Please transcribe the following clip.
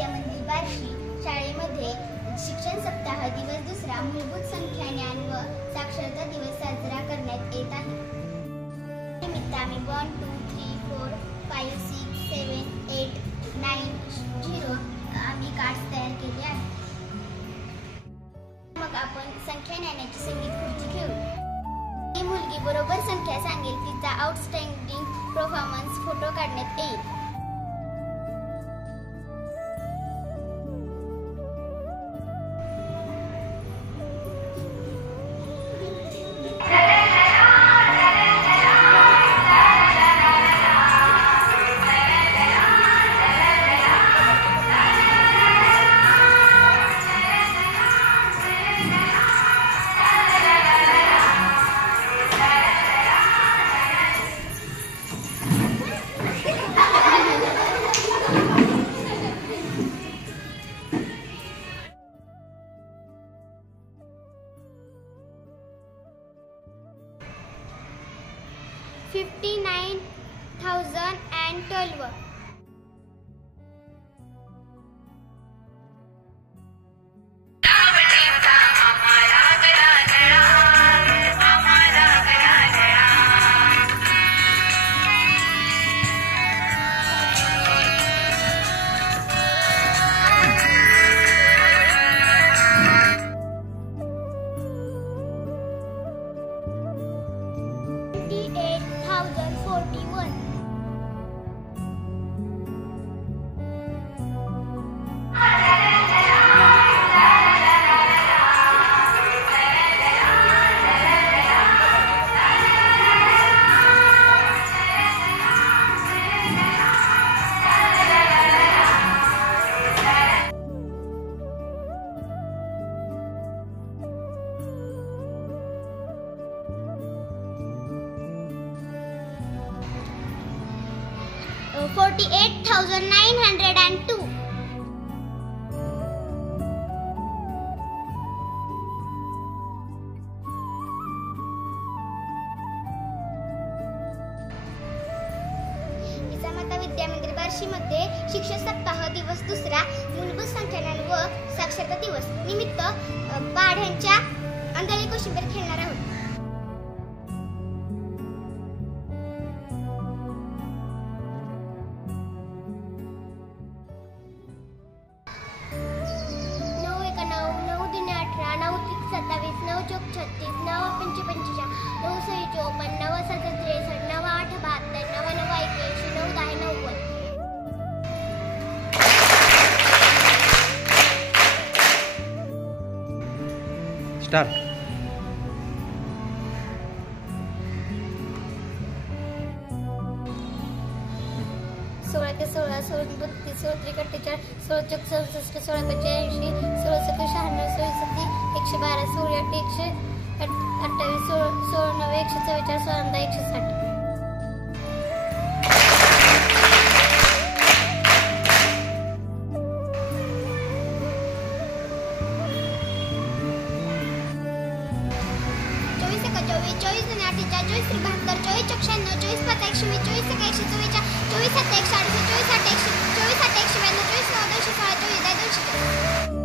विद्यामंदिर बार्शी शाळेमध्ये शिक्षण सप्ताह दिवस दुसरा मूलभूत संख्या ज्ञान व साक्षरता दिवस साजरा करण्यात येत आहे. निमित्त आम्ही 1 2 3 4 5 6 7 8 9 0 आम्ही कार्ड्स तयार केले आहेत. मग आपण संख्या ज्ञानाची संगीत खुर्ची खेळू. ही मुलगी बरोबर संख्या सांगेल तिचा आउटस्टँडिंग परफॉर्मन्स फोटो काढण्यात येईल. $59,012. $48,902. जिजामाता विद्यामंदिर बार्शीमध्ये शिक्षण सप्ताह दिवस दुसरा मूलभूत संख्या ज्ञान व साक्षरता दिवस निमित्त पाढ्यांच्या अंधळी कोशिंबीर खेळणार आहोत. Start. सोळा के 16 16 32 16 43 16 चौक 64 16 85 16 सक 96 16 सती 112 16 128 16 9 144 16 160. $24,072,94,24,95,24,96,24,5,124,24,7,124,24,7,144,24,8,192,24,9,216.